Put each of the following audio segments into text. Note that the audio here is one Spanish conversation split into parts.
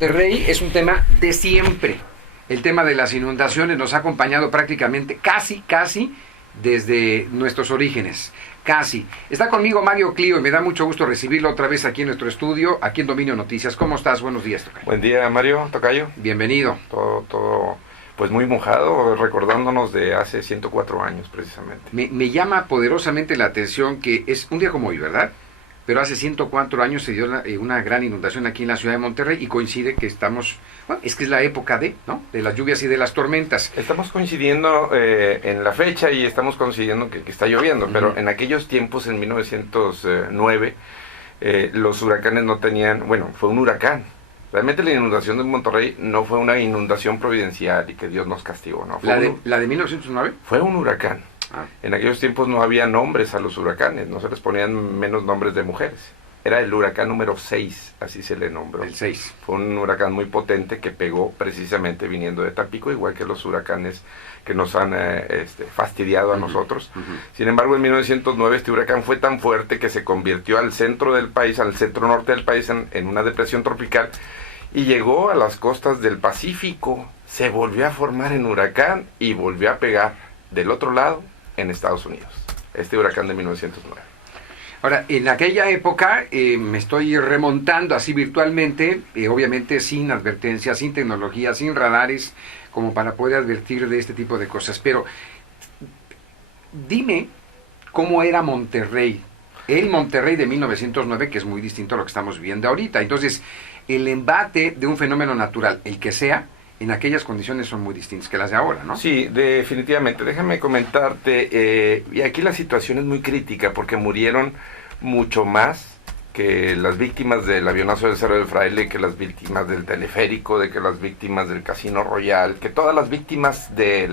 Monterrey es un tema de siempre. El tema de las inundaciones nos ha acompañado prácticamente, casi, desde nuestros orígenes. Casi. Está conmigo Mario Clio y me da mucho gusto recibirlo otra vez aquí en nuestro estudio, aquí en Dominio Noticias. ¿Cómo estás? Buenos días, Tocayo. Buen día, Mario, Tocayo. Bienvenido. Todo, pues muy mojado, recordándonos de hace 104 años, precisamente. Me llama poderosamente la atención que es un día como hoy, ¿verdad? Pero hace 104 años se dio una gran inundación aquí en la ciudad de Monterrey y coincide que estamos, bueno, es que es la época de las lluvias y de las tormentas. Estamos coincidiendo en la fecha y estamos coincidiendo que está lloviendo, pero en aquellos tiempos, en 1909, los huracanes no tenían, bueno, fue un huracán. Realmente la inundación de Monterrey no fue una inundación providencial y que Dios nos castigó, ¿no? ¿La de 1909? Fue un huracán. En aquellos tiempos no había nombres a los huracanes, no se les ponían menos nombres de mujeres. Era el huracán número 6, así se le nombró. El 6. Fue un huracán muy potente que pegó precisamente viniendo de Tampico, igual que los huracanes que nos han fastidiado a nosotros. Sin embargo, en 1909 este huracán fue tan fuerte que se convirtió al centro del país, al centro norte del país, en una depresión tropical y llegó a las costas del Pacífico. Se volvió a formar en huracán y volvió a pegar del otro lado en Estados Unidos, este huracán de 1909. Ahora, en aquella época me estoy remontando así virtualmente, obviamente sin advertencia, sin tecnología, sin radares, como para poder advertir de este tipo de cosas. Pero dime cómo era Monterrey, el Monterrey de 1909, que es muy distinto a lo que estamos viviendo ahorita. Entonces, el embate de un fenómeno natural, el que sea, en aquellas condiciones son muy distintas que las de ahora, ¿no? Sí, definitivamente. Déjame comentarte, y aquí la situación es muy crítica porque murieron mucho más que las víctimas del avionazo del Cerro del Fraile, que las víctimas del teleférico, de que las víctimas del Casino Royal, que todas las víctimas de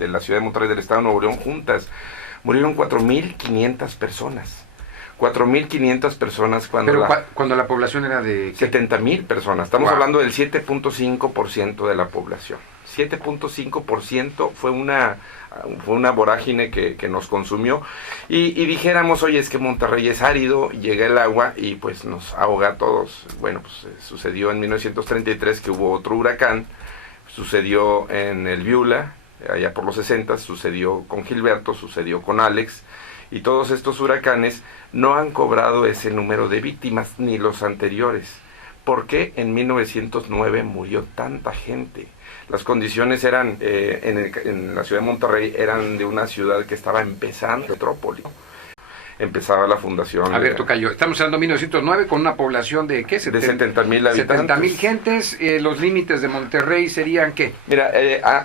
la ciudad de Monterrey, del estado de Nuevo León juntas. Murieron 4.500 personas. 4.500 personas cuando la población era de... 70.000 personas. Estamos hablando del 7.5% de la población. 7.5% fue una vorágine que nos consumió. Y dijéramos, oye, es que Monterrey es árido, llega el agua y pues nos ahoga a todos. Bueno, pues sucedió en 1933 que hubo otro huracán. Sucedió en el Viula, allá por los 60, sucedió con Gilberto, sucedió con Alex. Y todos estos huracanes no han cobrado ese número de víctimas, ni los anteriores. ¿Por qué en 1909 murió tanta gente? Las condiciones eran, en la ciudad de Monterrey, eran de una ciudad que estaba empezando, metrópoli. Empezaba la fundación. A ver, Tocayo, estamos hablando de 1909 con una población de ¿qué? De 70.000 habitantes. 70.000 gentes. Los límites de Monterrey serían ¿qué? Mira,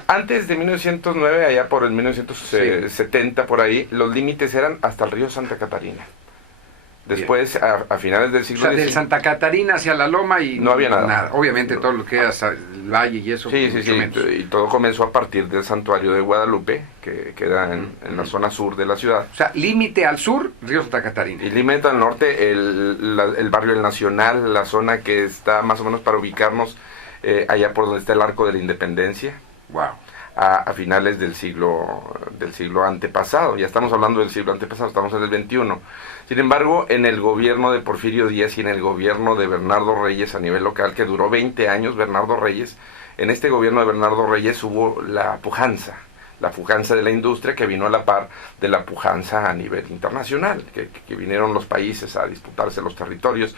antes de 1909, allá por el 1970, por ahí, los límites eran hasta el río Santa Catarina. Después, a finales del siglo XIX... O sea, de Santa Catarina hacia la Loma y... No había nada. Obviamente todo lo que era el valle y eso... Sí, y todo comenzó a partir del santuario de Guadalupe, que queda en la zona sur de la ciudad. O sea, límite al sur, río Santa Catarina. Y límite al norte, el barrio El Nacional, la zona que está más o menos para ubicarnos allá por donde está el Arco de la Independencia. Wow. A finales del siglo antepasado. Ya estamos hablando del siglo antepasado, estamos en el 21. Sin embargo, en el gobierno de Porfirio Díaz y en el gobierno de Bernardo Reyes a nivel local, que duró 20 años, Bernardo Reyes, en este gobierno de Bernardo Reyes hubo la pujanza de la industria que vino a la par de la pujanza a nivel internacional, que vinieron los países a disputarse los territorios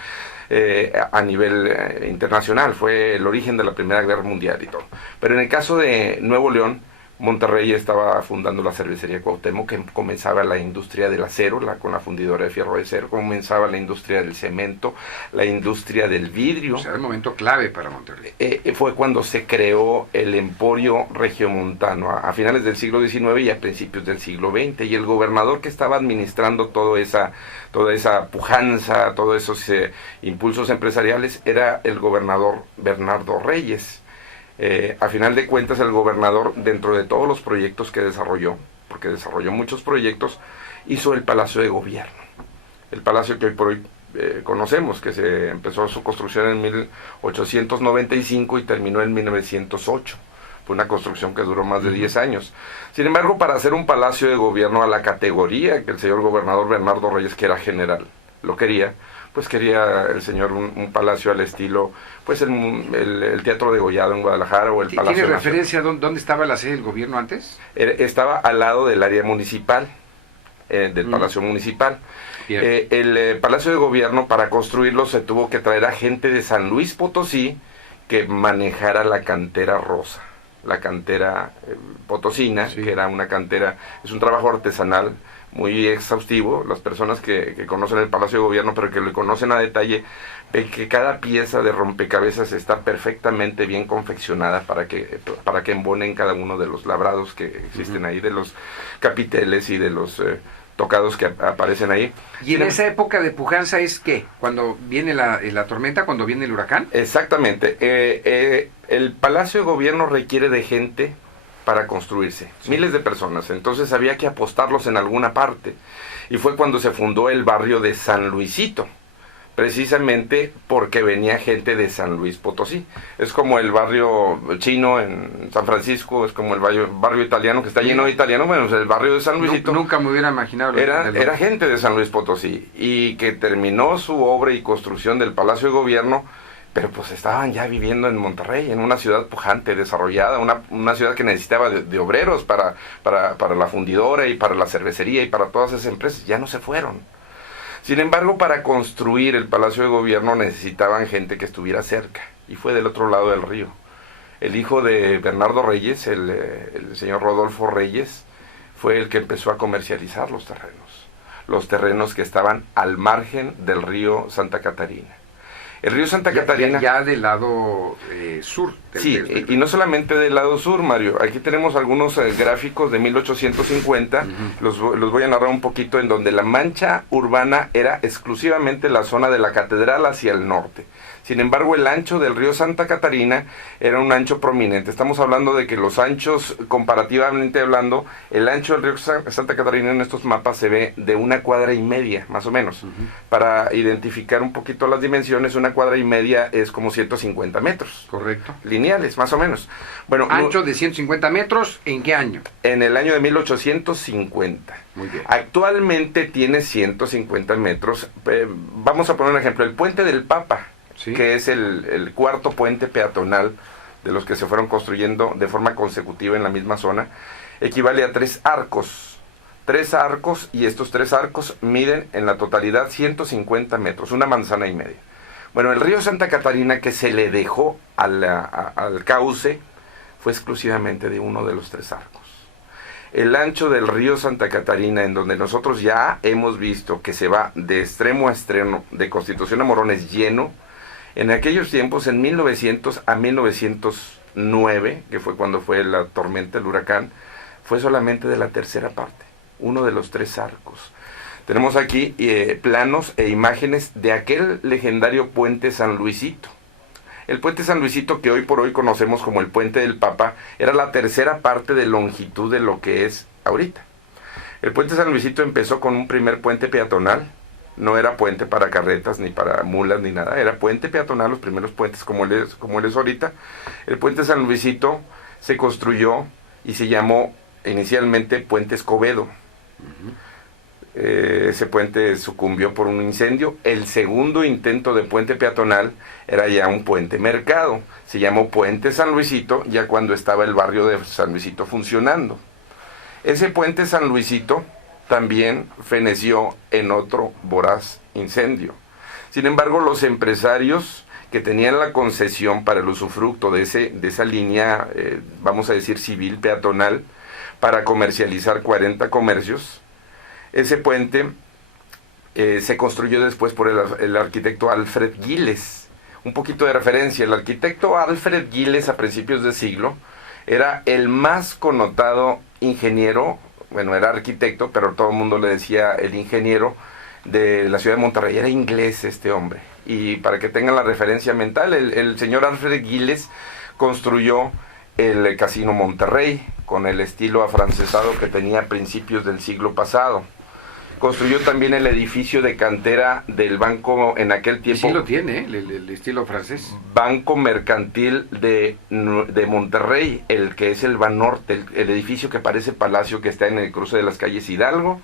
a nivel internacional. Fue el origen de la Primera Guerra Mundial y todo. Pero en el caso de Nuevo León, Monterrey estaba fundando la cervecería Cuauhtémoc, que comenzaba la industria del acero, con la fundidora de fierro de acero, comenzaba la industria del cemento, la industria del vidrio. O sea, el momento clave para Monterrey. Fue cuando se creó el emporio regiomontano, a finales del siglo XIX y a principios del siglo XX, y el gobernador que estaba administrando toda esa pujanza, todos esos impulsos empresariales, era el gobernador Bernardo Reyes. A final de cuentas, el gobernador, dentro de todos los proyectos que desarrolló, porque desarrolló muchos proyectos, hizo el Palacio de Gobierno. El palacio que hoy por hoy conocemos, que se empezó su construcción en 1895 y terminó en 1908. Fue una construcción que duró más de 10 años. Sin embargo, para hacer un Palacio de Gobierno a la categoría que el señor gobernador Bernardo Reyes, que era general, lo quería, pues quería el señor un palacio al estilo, pues el Teatro de Degollado en Guadalajara o el Palacio ¿Tiene Nacional. referencia dónde estaba la sede del gobierno antes? Estaba al lado del área municipal, del Palacio Municipal. El Palacio de Gobierno, para construirlo, se tuvo que traer a gente de San Luis Potosí que manejara la cantera rosa, la cantera potosina, sí, que era una cantera, es un trabajo artesanal muy exhaustivo. Las personas que conocen el Palacio de Gobierno, pero que lo conocen a detalle, ven que cada pieza de rompecabezas está perfectamente bien confeccionada para que embonen cada uno de los labrados que existen ahí, de los capiteles y de los tocados que aparecen ahí. ¿Y en esa época de pujanza es qué? ¿Cuando viene la tormenta, cuando viene el huracán? Exactamente. El Palacio de Gobierno requiere de gente para construirse, sí, miles de personas, entonces había que apostarlos en alguna parte, y fue cuando se fundó el barrio de San Luisito, precisamente porque venía gente de San Luis Potosí. Es como el barrio chino en San Francisco, es como el barrio italiano que está lleno de italianos. Bueno, el barrio de San Luisito nunca me hubiera imaginado era gente de San Luis Potosí, y que terminó su obra y construcción del Palacio de Gobierno, pero pues estaban ya viviendo en Monterrey, en una ciudad pujante, desarrollada, una ciudad que necesitaba de obreros para la fundidora y para la cervecería y para todas esas empresas. Ya no se fueron. Sin embargo, para construir el Palacio de Gobierno necesitaban gente que estuviera cerca, y fue del otro lado del río. El hijo de Bernardo Reyes, el señor Rodolfo Reyes, fue el que empezó a comercializar los terrenos que estaban al margen del río Santa Catarina. El río Santa Catarina... Ya del lado sur. Sí, y no solamente del lado sur, Mario. Aquí tenemos algunos gráficos de 1850, los voy a narrar un poquito, en donde la mancha urbana era exclusivamente la zona de la catedral hacia el norte. Sin embargo, el ancho del río Santa Catarina era un ancho prominente. Estamos hablando de que los anchos, comparativamente hablando, el ancho del río Santa Catarina en estos mapas se ve de 1,5 cuadras, más o menos. Para identificar un poquito las dimensiones, 1,5 cuadras es como 150 metros. Correcto. Lineales, más o menos. Bueno, ancho de 150 metros, ¿en qué año? En el año de 1850. Muy bien. Actualmente tiene 150 metros. Vamos a poner un ejemplo. El Puente del Papa, sí, que es el cuarto puente peatonal de los que se fueron construyendo de forma consecutiva en la misma zona, equivale a 3 arcos. 3 arcos, y estos 3 arcos miden en la totalidad 150 metros, 1,5 manzanas. Bueno, el río Santa Catarina, que se le dejó al cauce, fue exclusivamente de uno de los 3 arcos. El ancho del río Santa Catarina, en donde nosotros ya hemos visto que se va de extremo a extremo, de Constitución a Morones lleno, en aquellos tiempos, en 1900 a 1909, que fue cuando fue la tormenta, el huracán, fue solamente de la tercera parte, uno de los 3 arcos. Tenemos aquí planos e imágenes de aquel legendario puente San Luisito. El puente San Luisito, que hoy por hoy conocemos como el Puente del Papa, era la tercera parte de longitud de lo que es ahorita. El puente San Luisito empezó con un primer puente peatonal. No era puente para carretas, ni para mulas, ni nada. Era puente peatonal, los primeros puentes como él es ahorita. El puente San Luisito se construyó y se llamó inicialmente Puente Escobedo. Ese puente sucumbió por un incendio. El segundo intento de puente peatonal era ya un puente mercado. Se llamó Puente San Luisito, ya cuando estaba el barrio de San Luisito funcionando. Ese puente San Luisito también feneció en otro voraz incendio. Sin embargo, los empresarios que tenían la concesión para el usufructo de esa línea, vamos a decir civil, peatonal, para comercializar 40 comercios, ese puente se construyó después por el arquitecto Alfred Giles. Un poquito de referencia: el arquitecto Alfred Giles, a principios de siglo, era el más connotado ingeniero. Bueno, era arquitecto, pero todo el mundo le decía el ingeniero de la ciudad de Monterrey. Era inglés este hombre. Y para que tengan la referencia mental, el señor Alfred Giles construyó el Casino Monterrey con el estilo afrancesado que tenía a principios del siglo pasado. Construyó también el edificio de cantera del banco en aquel tiempo. Sí lo tiene, el estilo francés. Banco Mercantil de Monterrey, el que es el Banorte, el edificio que parece palacio, que está en el cruce de las calles Hidalgo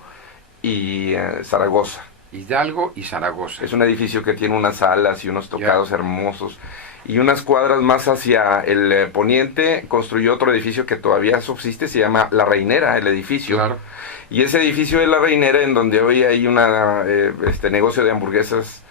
y Zaragoza. Hidalgo y Zaragoza. Es un edificio que tiene unas salas y unos tocados hermosos. Y unas cuadras más hacia el poniente construyó otro edificio que todavía subsiste, se llama La Reinera, el edificio. Claro. Y ese edificio de La Reinera, en donde hoy hay una negocio de hamburguesas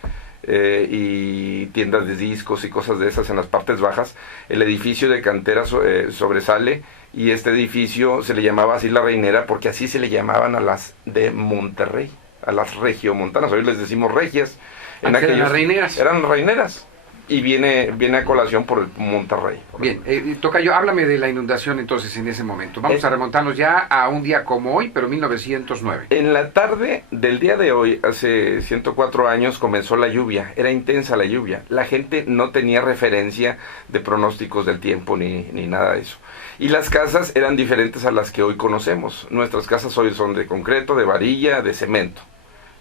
y tiendas de discos y cosas de esas en las partes bajas, el edificio de cantera sobresale, y este edificio se le llamaba así La Reinera porque así se le llamaban a las de Monterrey, a las regiomontanas. Hoy les decimos regias. ¿Eran las reineras? Eran reineras. Y viene a colación por el Monterrey. Bien, tocayo, háblame de la inundación entonces en ese momento. Vamos a remontarnos ya a un día como hoy, pero 1909. En la tarde del día de hoy, hace 104 años, comenzó la lluvia. Era intensa la lluvia. La gente no tenía referencia de pronósticos del tiempo ni nada de eso. Y las casas eran diferentes a las que hoy conocemos. Nuestras casas hoy son de concreto, de varilla, de cemento.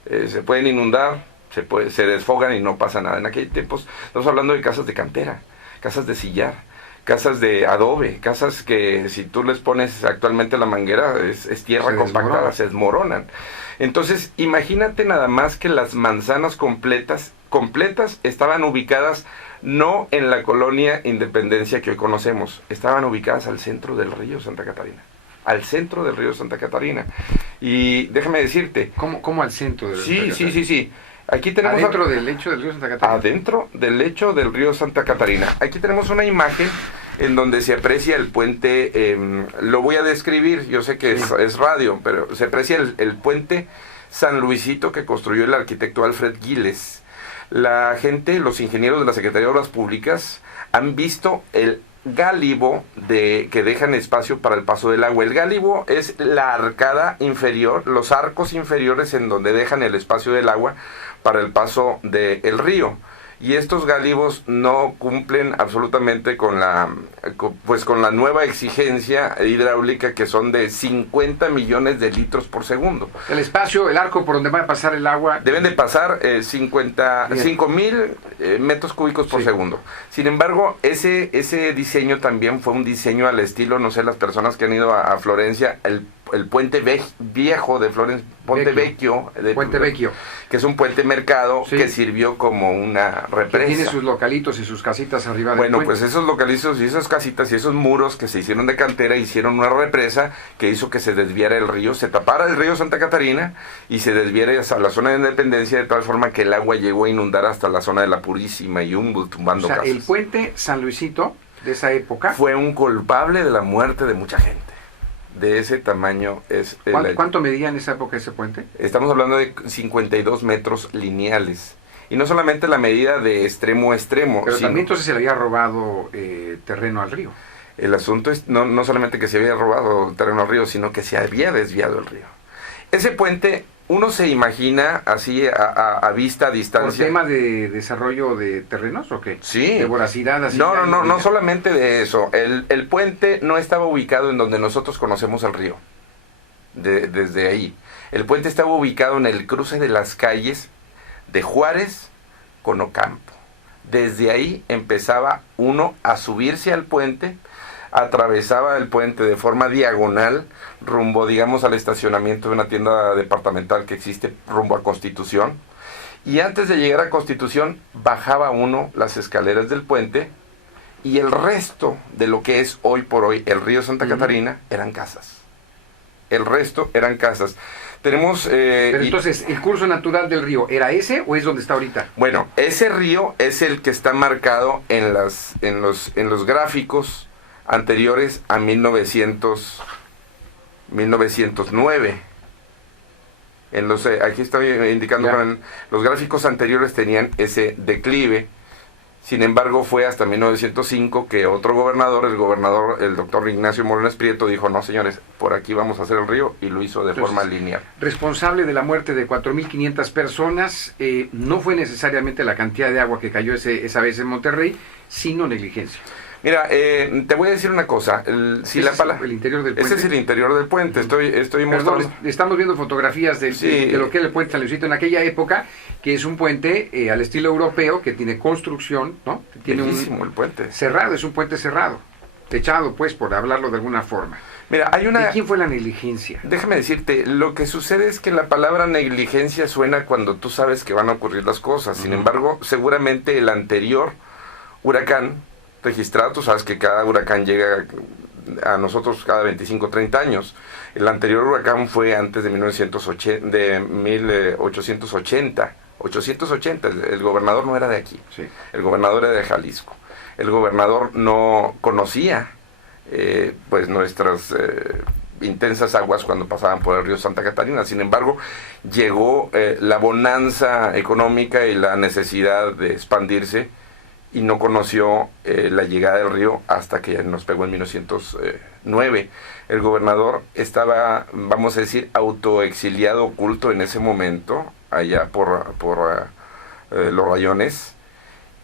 Se pueden inundar, se desfogan y no pasa nada. En aquellos tiempos estamos hablando de casas de cantera, casas de sillar, casas de adobe, casas que si tú les pones actualmente la manguera es tierra compactada, se desmoronan. Entonces imagínate nada más que las manzanas completas estaban ubicadas no en la colonia Independencia que hoy conocemos, estaban ubicadas al centro del río Santa Catarina. Al centro del río Santa Catarina. Y déjame decirte... ¿Cómo al centro del río Santa Catarina? Sí. Aquí tenemos ¿Adentro del lecho del río Santa Catarina? Adentro del lecho del río Santa Catarina. Aquí tenemos una imagen en donde se aprecia el puente, lo voy a describir, yo sé que es radio, pero se aprecia el puente San Luisito que construyó el arquitecto Alfred Giles. La gente, los ingenieros de la Secretaría de Obras Públicas, han visto el gálibo que dejan espacio para el paso del agua. El gálibo es la arcada inferior, los arcos inferiores en donde dejan el espacio del agua para el paso del río. Y estos gálibos no cumplen absolutamente con la nueva exigencia hidráulica, que son de 50 millones de litros por segundo. El espacio, el arco por donde va a pasar el agua... Deben de pasar 5.000 metros cúbicos por segundo. Sin embargo, ese diseño también fue un diseño al estilo, no sé, las personas que han ido a Florencia, el puente viejo de Florencia, Puente Vecchio, que es un puente mercado que sirvió como una represa. Que tiene sus localitos y sus casitas arriba del puente. Bueno, pues esos localitos y esas casitas y esos muros que se hicieron de cantera hicieron una represa que hizo que se desviara el río, se tapara el río Santa Catarina y se desviara hasta la zona de Independencia, de tal forma que el agua llegó a inundar hasta la zona de la Purísima y tumbando casas. El puente San Luisito de esa época fue un culpable de la muerte de mucha gente. De ese tamaño es... ¿Cuánto medía en esa época ese puente? Estamos hablando de 52 metros lineales. Y no solamente la medida de extremo a extremo. Pero también entonces se le había robado terreno al río. El asunto es no solamente que se había robado terreno al río, sino que se había desviado el río. Ese puente, uno se imagina así a vista, a distancia. ¿Por tema de desarrollo de terrenos o qué? Sí. ¿De voracidad? Así No solamente de eso. El puente no estaba ubicado en donde nosotros conocemos el río. Desde ahí. El puente estaba ubicado en el cruce de las calles de Juárez con Ocampo. Desde ahí empezaba uno a subirse al puente, atravesaba el puente de forma diagonal, rumbo, digamos, al estacionamiento de una tienda departamental que existe rumbo a Constitución. Y antes de llegar a Constitución, bajaba uno las escaleras del puente y el resto de lo que es hoy por hoy el río Santa Catarina eran casas. El resto eran casas. Tenemos... Pero entonces, ¿el curso natural del río era ese o es donde está ahorita? Bueno, ese río es el que está marcado en los gráficos anteriores a 1909. Aquí estoy indicando, los gráficos anteriores tenían ese declive. Sin embargo, fue hasta 1905 que otro gobernador, el doctor Ignacio Morones Prieto, dijo, no señores, por aquí vamos a hacer el río, y lo hizo de forma lineal. Responsable de la muerte de 4.500 personas, no fue necesariamente la cantidad de agua que cayó esa vez en Monterrey, sino negligencia. Mira, te voy a decir una cosa. El interior del puente. Ese es el interior del puente. Estoy mostrando. Estamos viendo fotografías de lo que era el puente San Luisito en aquella época, que es un puente al estilo europeo, que tiene construcción, ¿no? Tiene bellísimo el puente. Cerrado, es un puente cerrado. techado, pues, por hablarlo de alguna forma. Mira, hay una... ¿De quién fue la negligencia? Déjame decirte, lo que sucede es que la palabra negligencia suena cuando tú sabes que van a ocurrir las cosas. Sin embargo, seguramente el anterior huracán registrado, tú sabes que cada huracán llega a nosotros cada 25, 30 años. El anterior huracán fue antes de 1880. 880, el gobernador no era de aquí. Sí. El gobernador era de Jalisco. El gobernador no conocía pues nuestras intensas aguas cuando pasaban por el río Santa Catarina. Sin embargo, llegó la bonanza económica y la necesidad de expandirse, y no conoció la llegada del río hasta que nos pegó en 1909. El gobernador estaba, vamos a decir, autoexiliado, oculto en ese momento, allá por los rayones,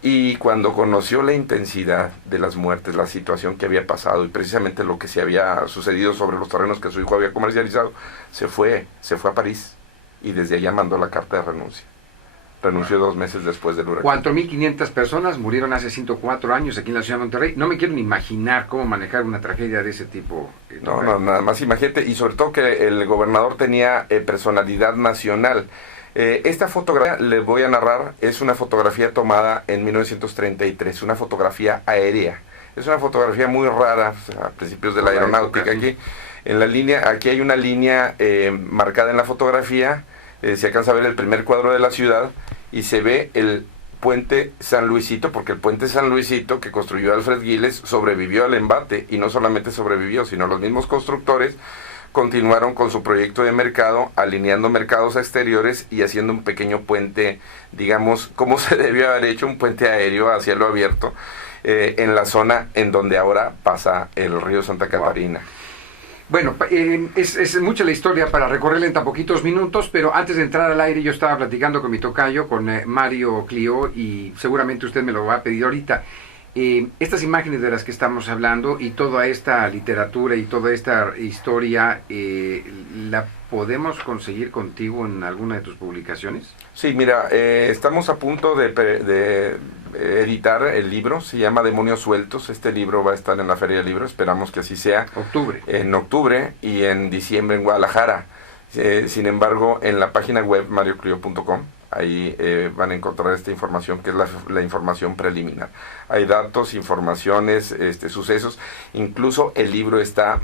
y cuando conoció la intensidad de las muertes, la situación que había pasado y precisamente lo que se había sucedido sobre los terrenos que su hijo había comercializado, se fue a París y desde allá mandó la carta de renuncia. Renunció 2 meses después del huracán. 4.500 personas murieron hace 104 años aquí en la ciudad de Monterrey. No me quiero ni imaginar cómo manejar una tragedia de ese tipo. No, nada más imagínate, y sobre todo que el gobernador tenía personalidad nacional. Esta fotografía, les voy a narrar, es una fotografía tomada en 1933, una fotografía aérea. Es una fotografía muy rara, o sea, a principios de la aeronáutica. Aquí hay una línea marcada en la fotografía. Se alcanza a ver el primer cuadro de la ciudad y se ve el puente San Luisito, porque el puente San Luisito que construyó Alfred Giles sobrevivió al embate, y no solamente sobrevivió, sino los mismos constructores continuaron con su proyecto de mercado, alineando mercados exteriores y haciendo un pequeño puente, digamos, como se debió haber hecho, un puente aéreo a cielo abierto, en la zona en donde ahora pasa el río Santa Catarina. Bueno, es mucha la historia para recorrerla en tan poquitos minutos, pero antes de entrar al aire yo estaba platicando con mi tocayo, con Mario Clio, y seguramente usted me lo va a pedir ahorita. Estas imágenes de las que estamos hablando y toda esta literatura y toda esta historia, ¿la podemos conseguir contigo en alguna de tus publicaciones? Sí, mira, estamos a punto de editar el libro, se llama Demonios Sueltos. Este libro va a estar en la Feria del Libro, esperamos que así sea. En octubre y en diciembre en Guadalajara. Sin embargo, en la página web marioclio.com, ahí van a encontrar esta información, que es la información preliminar. Hay datos, informaciones, sucesos. Incluso el libro está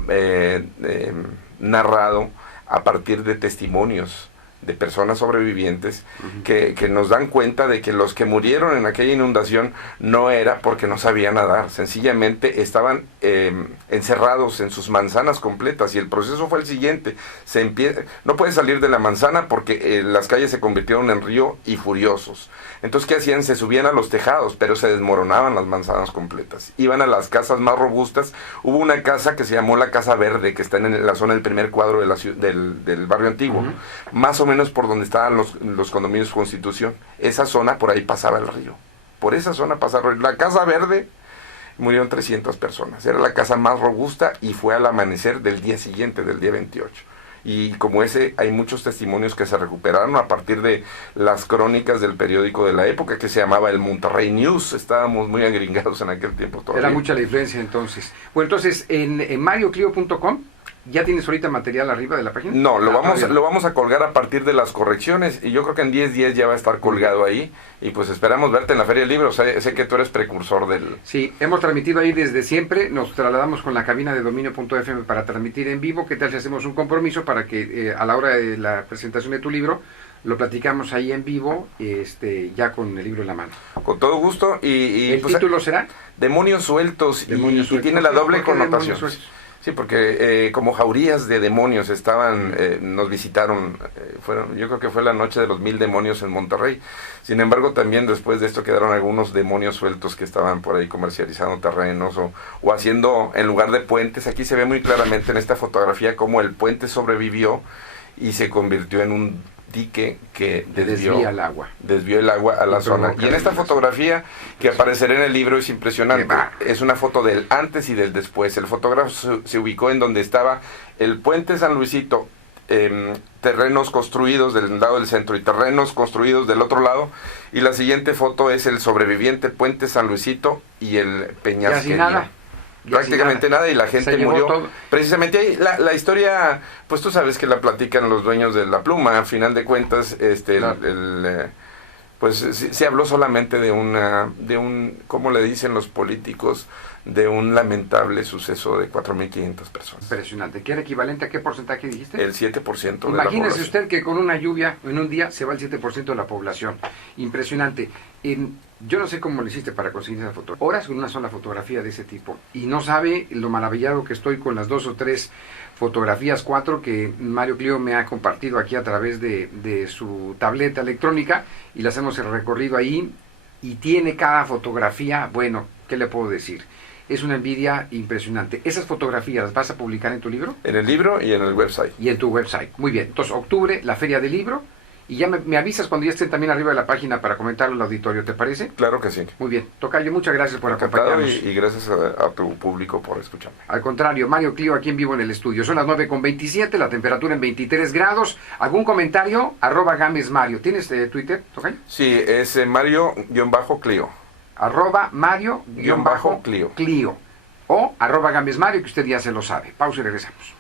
narrado a partir de testimonios de personas sobrevivientes que nos dan cuenta de que los que murieron en aquella inundación no era porque no sabían nadar, sencillamente estaban encerrados en sus manzanas completas, y el proceso fue el siguiente: no puedes salir de la manzana porque las calles se convirtieron en río y furiosos. Entonces, ¿qué hacían? Se subían a los tejados, pero se desmoronaban las manzanas completas. Iban a las casas más robustas. Hubo una casa que se llamó la Casa Verde, que está en la zona del primer cuadro de del barrio antiguo, más o menos por donde estaban los condominios Constitución. Esa zona, por ahí pasaba el río. Por esa zona pasaba el río. La Casa Verde, murieron 300 personas. Era la casa más robusta y fue al amanecer del día siguiente, del día 28. Y como ese, hay muchos testimonios que se recuperaron a partir de las crónicas del periódico de la época, que se llamaba el Monterrey News. Estábamos muy agringados en aquel tiempo todavía. Era mucha la influencia entonces. Bueno, entonces, en marioclio.com, ¿ya tienes ahorita material arriba de la página? No, lo vamos a colgar a partir de las correcciones, y yo creo que en 10 días ya va a estar colgado ahí, y pues esperamos verte en la Feria del Libro. Sé que tú eres precursor del... Sí, hemos transmitido ahí desde siempre, nos trasladamos con la cabina de dominio.fm para transmitir en vivo. ¿Qué tal si hacemos un compromiso para que a la hora de la presentación de tu libro lo platicamos ahí en vivo, ya con el libro en la mano? Con todo gusto. ¿Y el título será? Demonios Sueltos, y tiene la doble connotación. Sí, porque como jaurías de demonios nos visitaron, yo creo que fue la noche de los 1000 demonios en Monterrey. Sin embargo, también después de esto quedaron algunos demonios sueltos que estaban por ahí comercializando terrenos o haciendo, en lugar de puentes. Aquí se ve muy claramente en esta fotografía cómo el puente sobrevivió y se convirtió en un dique que desvió el agua a la zona. Y en esta fotografía que aparecerá en el libro es impresionante. Es una foto del antes y del después. El fotógrafo se ubicó en donde estaba el puente San Luisito, terrenos construidos del lado del centro y terrenos construidos del otro lado, y la siguiente foto es el sobreviviente puente San Luisito y el Peñasquería. prácticamente nada, y la gente murió. Todo. Precisamente ahí, la historia, pues tú sabes que la platican los dueños de la pluma, a final de cuentas, claro. Pues se habló solamente de un, ¿cómo le dicen los políticos? De un lamentable suceso de 4.500 personas. Impresionante. ¿Qué era equivalente a qué porcentaje dijiste? El 7% de la población. Imagínese usted que con una lluvia en un día se va el 7% de la población. Impresionante. Yo no sé cómo lo hiciste para conseguir esa foto. Horas con una sola fotografía de ese tipo. Y no sabe lo maravillado que estoy con las 2 o 3 fotografías, 4 que Mario Clio me ha compartido aquí a través de su tableta electrónica, y las hemos recorrido ahí, y tiene cada fotografía, bueno, ¿qué le puedo decir? Es una envidia impresionante. ¿Esas fotografías las vas a publicar en tu libro? En el libro y en el website. Y en tu website. Muy bien. Entonces, octubre, la Feria del Libro. Y ya me avisas cuando ya estén también arriba de la página para comentarlo al auditorio, ¿te parece? Claro que sí. Muy bien. Tocayo, muchas gracias por acompañarnos. Y gracias a tu público por escucharme. Al contrario, Mario Clio aquí en vivo en el estudio. Son las 9:27, la temperatura en 23 grados. ¿Algún comentario? @Gámez Mario. ¿Tienes Twitter, Tocayo? Sí, es Mario-Clio. @Mario-Clio. O @Gámez Mario, que usted ya se lo sabe. Pausa y regresamos.